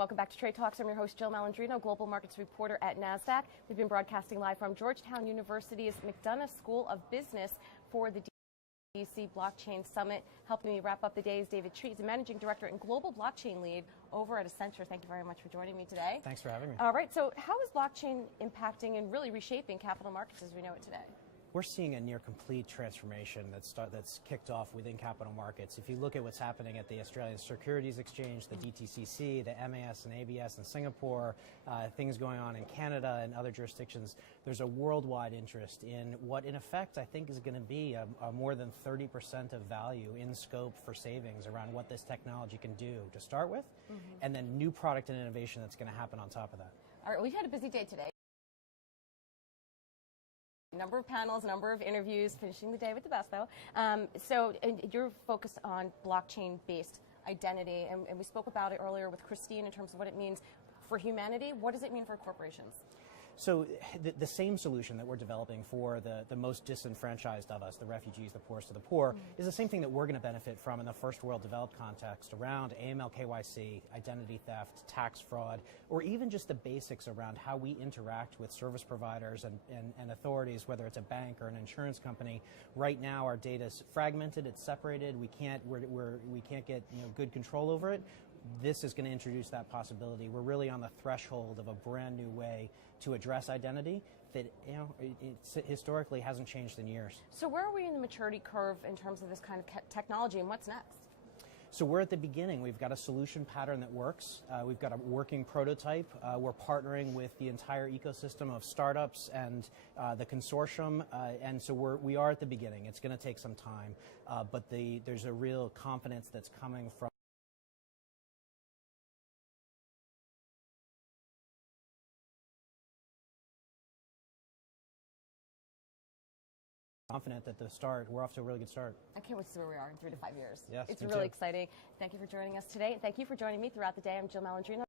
Welcome back to Trade Talks. I'm your host, Jill Malandrino, Global Markets Reporter at Nasdaq. We've been broadcasting live from Georgetown University's McDonough School of Business for the DC Blockchain Summit. Helping me wrap up the day is David Treat, the Managing Director and Global Blockchain Lead over at Accenture. Thank you very much for joining me today. Thanks for having me. All right, so how is blockchain impacting and really reshaping capital markets as we know it today? We're seeing a near complete transformation that's kicked off within capital markets. If you look at what's happening at the Australian Securities Exchange, the DTCC, the MAS and ABS in Singapore, things going on in Canada and other jurisdictions, there's a worldwide interest in what in effect I think is going to be a more than 30% of value in scope for savings around what this technology can do to start with, and then new product and innovation that's going to happen on top of that. All right, we've had a busy day today. Number of panels, number of interviews, finishing the day with the best though. And you're focused on blockchain-based identity, and we spoke about it earlier with Christine in terms of what it means for humanity. What does it mean for corporations? So the same solution that we're developing for the most disenfranchised of us, the refugees, the poorest of the poor, is the same thing that we're going to benefit from in the first world developed context around AML, KYC, identity theft, tax fraud, or even just the basics around how we interact with service providers and authorities, whether it's a bank or an insurance company. Right now our data is fragmented, it's separated, we can't get good control over it. This is going to introduce that possibility. We're really on the threshold of a brand new way to address identity that it historically hasn't changed in years. So where are we in the maturity curve in terms of this kind of technology, and what's next? So we're at the beginning. We've got a solution pattern that works. We've got a working prototype. We're partnering with the entire ecosystem of startups and the consortium, and so we are at the beginning. It's going to take some time, but there's a real confidence that's coming from confident at the start. We're off to a really good start. I can't wait to see where we are in 3 to 5 years. Yes, it's really exciting. Thank you for joining us today. Thank you for joining me throughout the day. I'm Jill Malandrino.